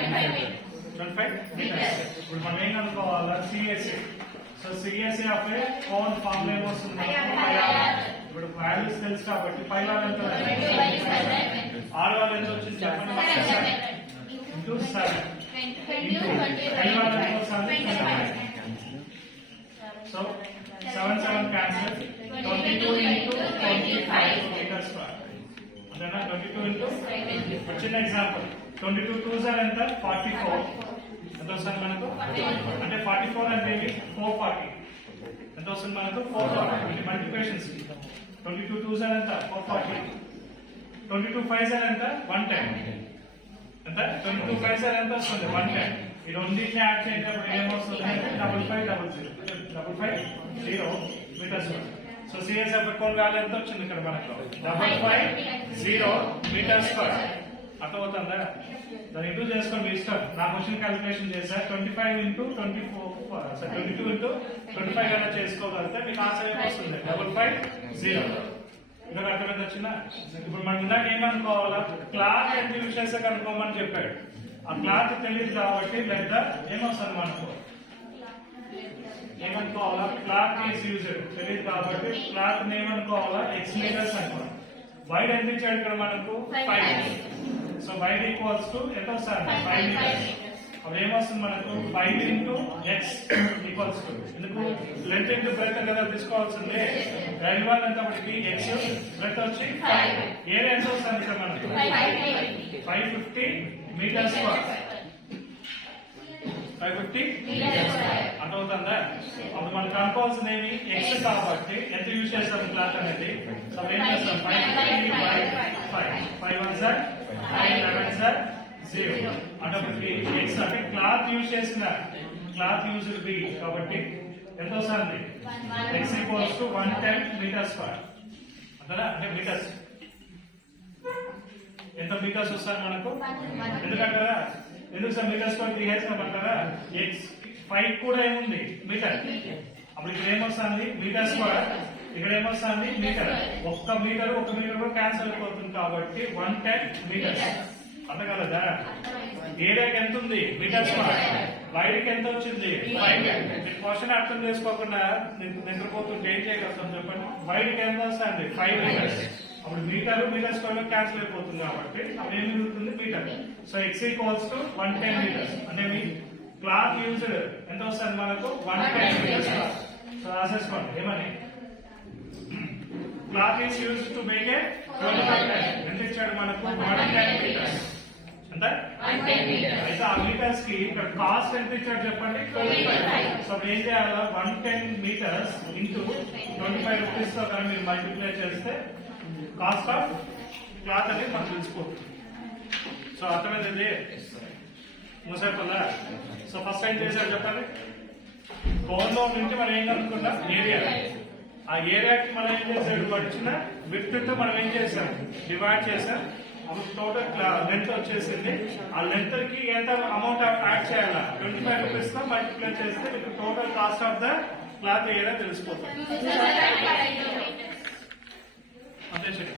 25 meters. ఇప్పుడు మనం ఏం కనుక్కోవాలా CSA. సో CSA అప్పుడు కోన్ ఫార్ములా ఏమొస్తుంది ఇప్పుడు వాల్యూస్ తెలుసు కాబట్టి పై వాల్యూ ఎంత ఆర్ వాల్యూ ఎంత వచ్చింది చెప్పండి ఇంటూ 7 ఇంటూ పై వాల్యూ ఎంత వస్తుంది so 7 7 cancel 22 into 25 meters square అంతేనా 22 into చిన్న ఎగ్జాంపుల్ 22 2s are ఎంత 44 ఎంత వస్తుంది మనకు అంటే 44 అంటే 440 ఎంత వస్తుంది మనకు 440 మల్టిప్లికేషన్స్ 22 2s are ఎంత 440 22 5s are ఎంత 110 ఎంత 22 5s are ఎంత వస్తుంది 110 ఈ రెండింటిని యాడ్ చేసినప్పుడు ఏమొస్తుంది అంటే 5500 meters so CSF cone value ఎంత వచ్చింది ఇక్కడ మనకు 550 మీటర్స్ స్క్వేర్ అర్థమవుతుందా దాన్ని ఇంటూ చేసుకొని మీ ఇష్టం నా క్వశ్చన్ క్యాలిక్యులేషన్ చేశా 25 into 24 22 into 25 అలా చేసుకోగలిగితే మీకు ఆన్సర్ ఏమొస్తుంది 550 ఇక్కడ అర్థమైంది వచ్చిందా ఇప్పుడు మనం ఇందాక ఏమనుకోవాలా క్లాత్ ఎంత యూజ్ చేస్తే కనుక్కోమని చెప్పాడు ఆ క్లాత్ తెలియదు కాబట్టి పెద్ద ఏమొస్తుంది మనకు ఏమనుకోవాలా క్లాత్ ఈజ్ యూజ్డ్ తెలియదు కాబట్టి క్లాత్ ఏమనుకోవాలా ఎక్స్ మీటర్స్ అనుకోవాలి వైడ్ ఎంత ఇచ్చాడు ఇక్కడ మనకు 5 సో వైడ్ ఈక్వల్స్ టు ఎంత వస్తుంది 5 మీటర్స్ అప్పుడు ఏమొస్తుంది మనకు 5 into x ఈక్వల్స్ టు ఎందుకు లెంత్ ఇంటూ బ్రెత్ కదా తీసుకోవాల్సింది L1 ఎంతప్పటికి x బ్రెత్ వచ్చి 5 ఏరియా ఎంత వస్తుంది ఇక్కడ మనకు 550 మీటర్స్ స్క్వేర్ 550 అర్థమవుతుందా అప్పుడు మనం కనుక్కోవాల్సింది ఏమి ఎక్స్ కాబట్టి ఎంత యూజ్ చేస్తాం క్లాత్ అనేది సో ఏం చేస్తాం 550 by 5 1 సార్ 5 11 సార్ 0 అంటే ఎక్స్ అంటే క్లాత్ యూజ్ చేసిన క్లాత్ యూజ్ బి కాబట్టి ఎంత వస్తుంది X equals to 110 meters square అంతేనా అంటే మీటర్స్ ఎంత మీటర్స్ వస్తుంది మనకు ఎందుకంటారా ఎందుకు సార్ మీటర్ స్క్వేర్ తీసేసినామంటారా ఎక్స్ 5 కూడా ఏముంది మీటర్ అప్పుడు ఇక్కడ ఏమొస్తుంది మీటర్ స్క్వేర్ ఇక్కడ ఏమొస్తుంది మీటర్ ఒక్క మీటర్ కూడా క్యాన్సిల్ అయిపోతుంది కాబట్టి 110 మీటర్స్ అంతే కదా ఏరియాకి ఎంత ఉంది మీటర్ స్క్వేర్ వైడ్కి ఎంత వచ్చింది 5 క్వశ్చన్ అర్థం చేసుకోకుండా నిద్రపోతుంటే ఏం చేయగలుగుతాం చెప్పండి వైడ్కి ఎంత వస్తుంది 5 మీటర్స్ అప్పుడు మీటర్ స్క్వేర్ క్యాన్సిల్ అయిపోతుంది కాబట్టి అప్పుడు ఏం జరుగుతుంది meter so X equals to 110 meters అంటే మీ క్లాత్ యూజ్డ్ ఎంత వస్తుంది మనకు 110 మీటర్స్ సో రాసేసుకోండి ఏమని cloth is used to make a 25 ఎంత ఇచ్చాడు మనకు 110 మీటర్స్ ఎంత అయితే ఆ మీటర్స్ కి ఇక్కడ కాస్ట్ ఎంత ఇచ్చాడు చెప్పండి 25 సో ఏం చేయాలా 110 మీటర్స్ ఇంటూ 25 రూపీస్ తో కానీ మీరు మల్టిప్లై చేస్తే కాస్ట్ ఆఫ్ క్లాత్ అనేది మనం తెలుసుకోవచ్చు సో అర్థమైంది ముసాయిపోదా సో ఫస్ట్ టైం చేశారు చెప్పండి కోన్ లో నుంచి మనం ఏం కనుక్కున్నాం ఏరియా ఆ ఏరియాకి మనం ఏం చేసాడు వచ్చిన విడ్త్ తో మనం ఏం చేసాం డివైడ్ చేసాం అప్పుడు టోటల్ లెంత్ వచ్చేసింది ఆ లెంత్ కి ఎంత అమౌంట్ యాడ్ చేయాలా 25 రూపీస్ తో మల్టిప్లై చేస్తే మీకు total cost of the cloth area తెలిసిపోతుంది అంతే